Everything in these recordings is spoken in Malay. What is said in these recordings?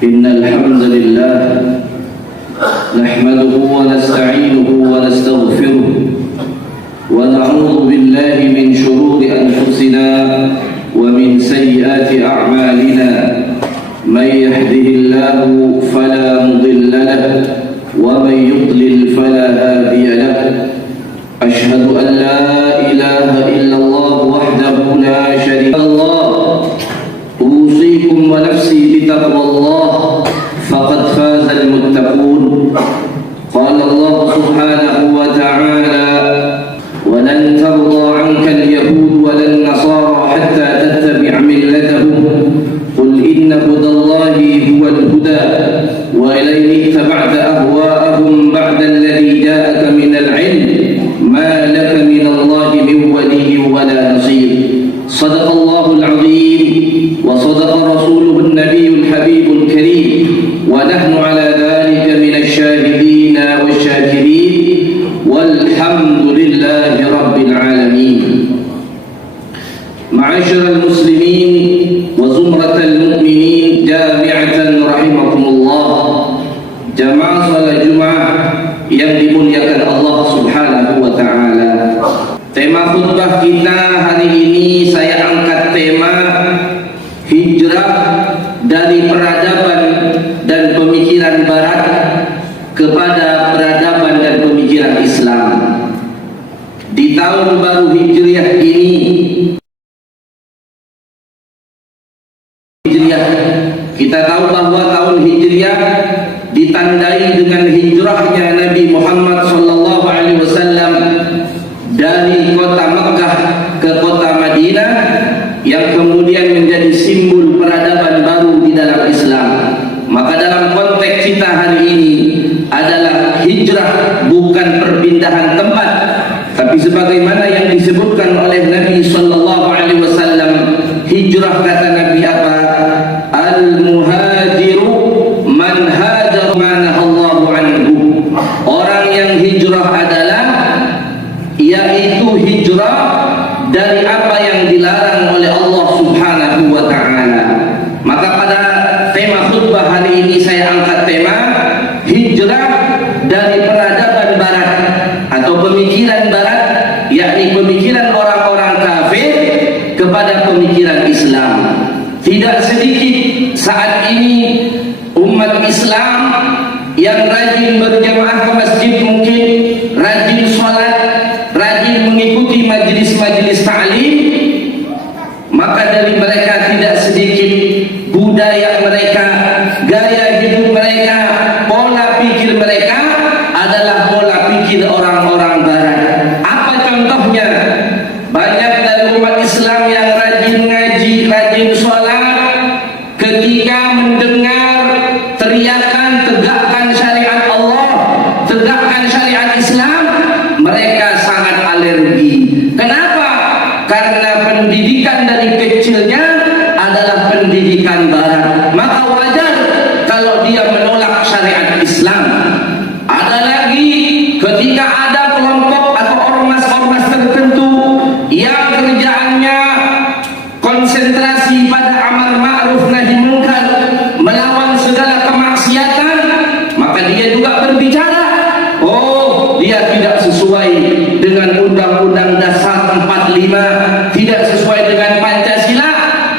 إن الحمد لله نحمده ونستعينه ونستغفره ونعوذ بالله من شرور أنفسنا ومن سيئات أعمالنا من يهده الله فلا مضل له ومن يضلل فلا هادي له أشهد أن لا إله إلا الله وحده لا شريك له أوصيكم ونفسي بتقوى الله فقد فاز المتقون قال الله سبحانه وتعالى ولن ترضى عنك اليهود ولا النصارى حتى تتبع ملتهم قل إن هدى الله هو الهدى وإليه اتبعت أهواءهم بعد الذي جاءك من العلم ما لك من الله من ولي ولا نصير صدق الله العظيم وصدق رسوله النبي الحبيب الكريم ونحن على ذلك من الشاهدين والشاكرين والحمد لله رب العالمين. معاشر المسلمين وزمرة المؤمنين جامعة رحمكم الله. Jamaah salat Jumat yang dimuliakan Allah Subhanahu wa taala. Tema khutbah kita hari ini saya angkat tema hijrah dari peradaban dan pemikiran barat kepada peradaban dan pemikiran Islam. Di tahun baru Hijriah ini, kita tahu bahwa tahun Hijriah ditandai dengan hijrahnya Nabi Muhammad SAW dari kota Mekah ke kota Madinah, yang kemudian menjadi simbol peradaban baru di dalam Islam. Maka dalam konteks kita hari ini adalah hijrah, bukan perpindahan tempat, tapi sebagaimana yang disebutkan oleh Nabi SAW, hijrah kata Nabi apa? Al-muhajiru man hajar manahallahu anhu. Orang yang hijrah adalah yaitu hijrah dari apa yang dilarang oleh Allah Subhanahu wa taala. Maka pada tema khutbah hari ini saya angkat tema hijrah dari peradaban barat atau pemikiran barat, yakni pemikiran orang-orang kafir kepada pemikiran Islam. Tidak sedikit saat ini umat Islam yang rajin berjamaah ke masjid, mungkin rajin sholat, rajin mengikuti majelis-majelis ta'lim, maka dari mereka tidak sedikit budaya mereka, gaya hidup mereka, pola pikir mereka adalah pola pikir orang-orang barat. Apa contohnya? Banyak dari umat Islam yang rajin ngaji, rajin sholat, ketika mendengar teriakan tegakkan syariat Allah, tegakkan syariat Islam, mereka sangat alergi. Kenapa? Karena pendidikan dari kecilnya adalah pendidikan barat. Maka wajar kalau dia menolak syariat Islam. Ada lagi ketika ada kelompok atau ormas-ormas tertentu yang kerjaannya konsentrasi pada amar ma'ruf nahi munkar, melawan segala kemaksiatan, maka dia juga berbicara, oh dia tidak sesuai dengan Undang-Undang Dasar 45, tidak sesuai dengan Pancasila.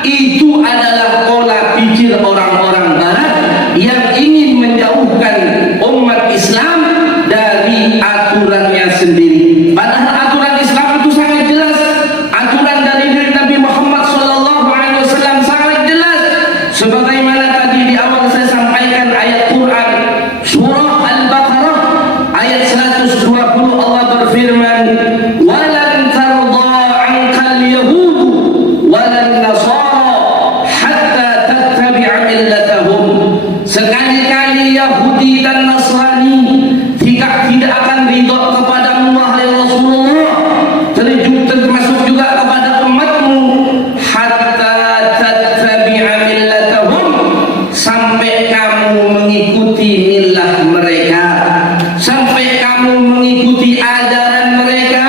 Itu adalah pola pikir orang-orang barat yang ingin menjauhkan umat Islam dari aturannya sendiri. Padahal aturan Islam itu sangat jelas. Aturan dari Nabi Muhammad SAW sangat jelas. Sebagaimana tadi di awal saya sampaikan ayat Quran surah Al-Baqarah ayat 120, Allah berfirman, walan tardha 'ankal yahud walan nasara hatta tattabi'a millatahum. Sekali-kali Yahudi dan Nasrani tidak akan ridha kepadamu wahai Rasulullah, termasuk juga kepada umatmu, hatta tattabi'a millatahum, sampai kamu mengikuti millah mereka, sampai kamu mengikuti ajaran mereka,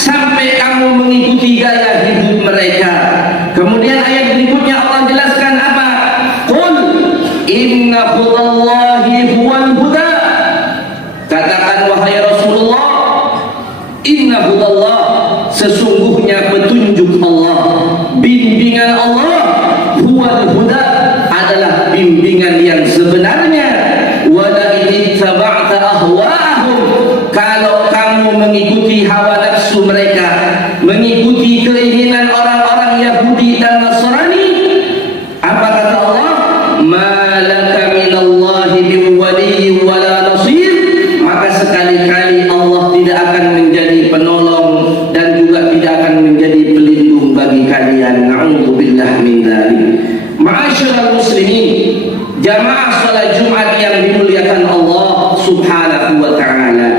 sampai kamu mengikuti gaya hidup mereka. Kemudian ayat berikutnya Allah jelaskan apa? Qul in inna hudallahi huwal huda. Katakan wahai Rasulullah, inna hudallah, sesungguhnya petunjuk Allah, bimbingan Allah, huwal huda, adalah bimbingan yang sebenarnya. Wala in ittaba'ta ahwa'ahum, kalau kamu mengikuti hawa nafsu mereka, mengikuti keinginan orang-orang Yahudi dan Nasrani, apa kata Allah? Malaka minallahi min waliyyin wala nasir, maka sekali-kali Allah tidak akan menjadi penolong dan juga tidak akan menjadi pelindung bagi kalian. Na'udzubillah min dzalik. Ma'asyiral muslimin, jamaah salat Jumat yang dimuliakan Allah Subhanahu wa taala.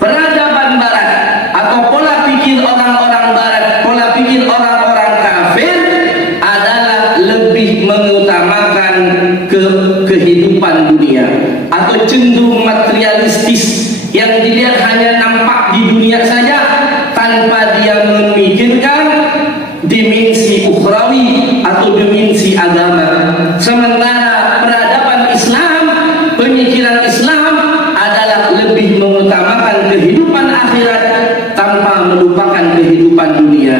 Peradaban barat atau pola pikir orang-orang barat, pola pikir orang-orang kafir adalah lebih mengutamakan kehidupan dunia atau cenderung materialistis, yang dilihat hanya nampak di dunia saja tanpa dia memikirkan dimensi ukhrawi atau dimensi agama. Sementara peradaban Islam, pemikiran Islam adalah lebih mengutamakan kehidupan akhirat tanpa melupakan kehidupan dunia.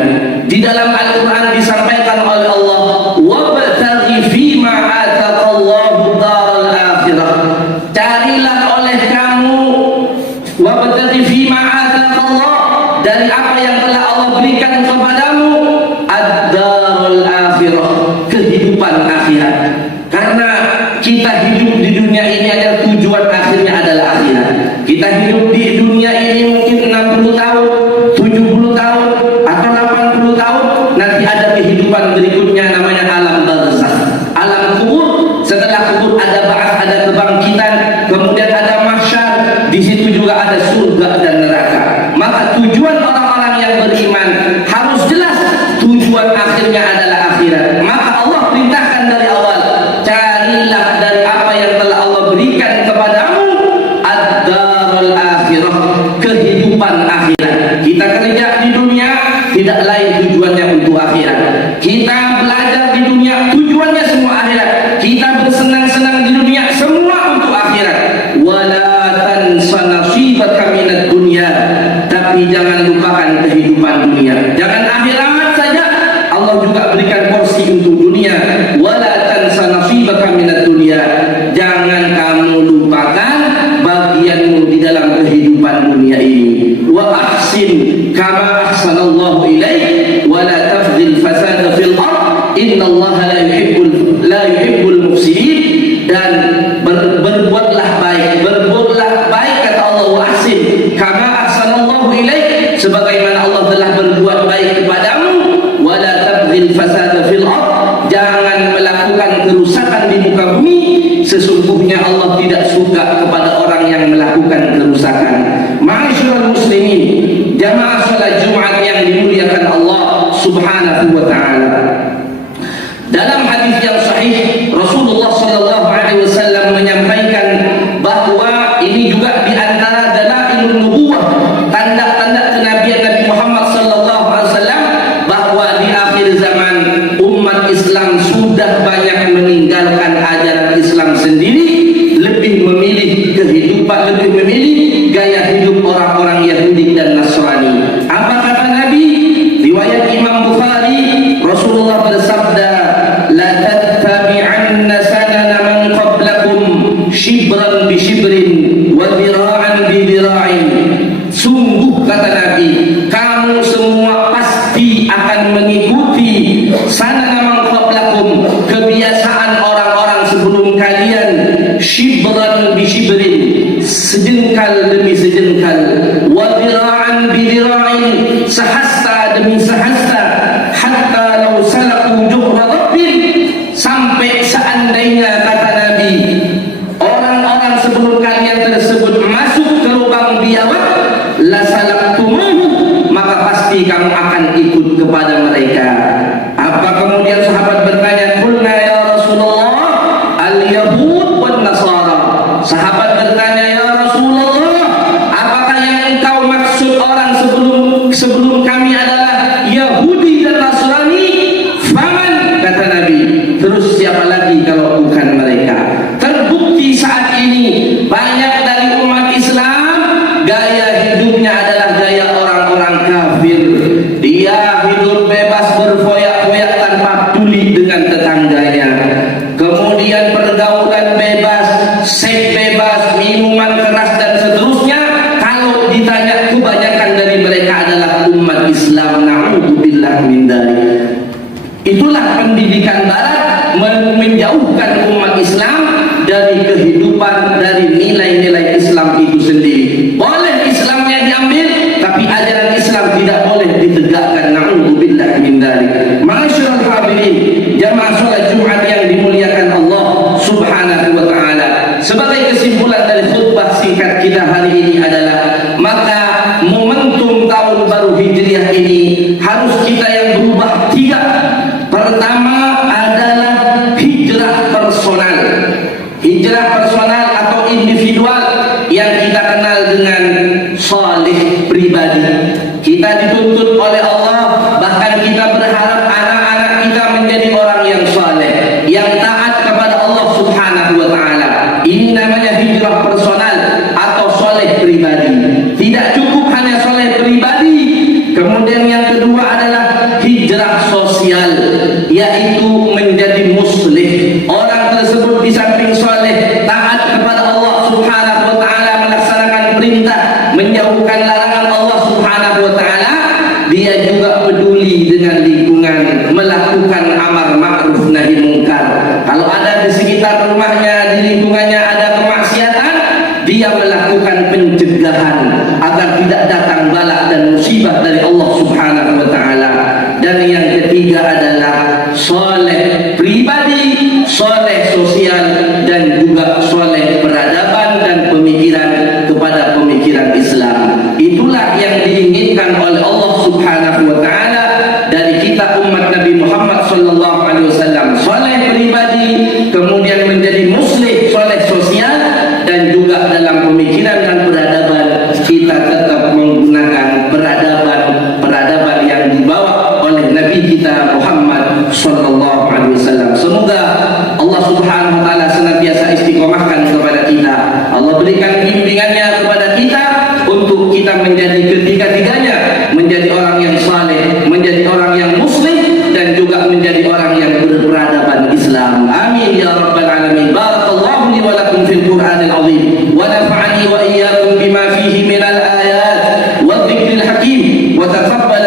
Di dalam Al-Quran disampaikan oleh Allah, wabtaghi fima ataqallahu daral akhirah, carilah oleh kamu, wabtaghi fima ataqallah, dari apa yang telah Allah berikan kepadamu, ad-darul akhirah, kehidupan akhirat. Karena kita hidup di dunia ini adalah tujuan akhirnya adalah akhirat. Kita hidup di dunia ini mungkin 60 tahun, 70 tahun, atau 80 tahun. Nanti ada kehidupan berikutnya namanya alam barzakh, alam kubur. Setelah kubur ada ba'ats, ada kebangkitan, kemudian ada mahsyar. Di situ juga ada surga dan neraka. Maka tujuan orang-orang yang beriman harus jelas, tujuan akhirnya adalah akhirat. Maka Allah perintahkan dari awal, carilah dari apa yang telah Allah berikan kepadamu, ad-darul akhirah, kehidupan akhirat. Kita kerja di dunia tidak lain tujuannya untuk akhirat. Kita belajar di dunia tujuannya semua akhirat. Kita bersenang-senang di dunia semua untuk akhirat. Wala tansa nasibaka minad dunya, tapi jangan lupakan kehidupan dunia. Jangan akhirat saja, Allah juga berikan porsi untuk dunia. Wala tansa nasibaka minad dunya, jangan kamu lupakan bagianmu di dalam kehidupan dunia ini. Wa ahsin kama ahsanallahu ilaik, wala tafdhil fasada fil ard, innallaha la yuhibbul mufsidin. Dan berbuatlah baik, berbuatlah baik, kata Allah, wa ahsin kama ahsanallahu ilaik, sebagaimana Allah telah berbuat baik kepadamu. Wala tabghil fasada fil ard, jangan melakukan kerusakan di muka bumi, sesungguhnya Allah tidak suka kepada orang yang melakukan kerusakan. Ma'asyiral muslimin, jamaah salat Jumat yang dimuliakan Allah Subhanahu wa taala. Dalam hadis yang sahih, Rasulullah sallallahu alaihi wasallam menyampaikan bahwa ini juga di antara dalailun nubuwah, tanda-tanda kenabian Nabi Muhammad sallallahu alaihi wasallam, bahwa di akhir zaman umat Islam sudah banyak meninggalkan ajaran Islam sendiri, lebih memilih kehidupan, lebih memilih gaya hidup orang-orang Yahudi dan Nasrani. Apa kata Nabi? Riwayat Imam Bukhari, Rasulullah kehidupan dari nilai-nilai Islam itu sendiri. Boleh Islamnya diambil, tapi ajaran Islam tidak boleh ditegakkan. Na'udzubillah min dzalik. Ma'asyiral hadirin, jamaah salat Jumat yang dimuliakan Allah Subhanahu wa taala. Sebagai kesimpulan dari khutbah singkat kita hari ini adalah, maka momentum tahun baru Hijriah ini harus kita yang berubah tiga. Pertama adalah hijrah personal. Hijrah personal atau individual yang kita kenal dengan salih pribadi. Kita dituntut oleh Allah, bahkan kita berharap anak-anak kita menjadi orang yang saleh, yang taat kepada Allah Subhanahu wa taala. Ini namanya hijrah personal atau saleh pribadi. Tidak cukup hanya saleh pribadi. Kemudian yang kedua adalah hijrah sosial, yaitu menjadi muslih. Orang tersebut di samping saleh, taat kepada Allah Subhanahu wa taala, melaksanakan perintah, menjauhkan larangan Allah Subhanahu wa taala, dia juga peduli dengan lingkungan, melakukan amar ma'ruf nahi mungkar. Kalau ada di sekitar rumahnya, di lingkungannya ada kemaksiatan, dia melakukan pencegahan agar tidak datang bala dan musibah dari Allah Subhanahu wa taala. Dan yang ketiga adalah saleh pribadi, saleh sosial, dan juga saleh peradaban dan pemikiran kepada pemikiran Islam. Itulah yang diinginkan oleh Allah Subhanahu wa taala dari kita umat Nabi Muhammad sallallahu alaihi wasallam. Saleh pribadi, kemudian menjadi muslim, saleh sosial, dan juga dalam pemikiran dan peradaban kita tetap menggunakan peradaban yang dibawa oleh Nabi kita Muhammad sallallahu alaihi wasallam. Semoga Allah Subhanahu wa taala senantiasa istiqomahkan kepada kita. Allah berikan bimbingannya kepada kita untuk kita menjadi ketiga-tiganya, menjadi orang yang saleh, menjadi orang yang muslim, dan juga menjadi orang yang berperadaban Islam. Amin ya rabbal alamin. Barakallahu li wa lakum fil Qur'anil azim wa nafa'ani wa iyyakum bima fihi minal ayat wa dhikril hakim wa taqabbal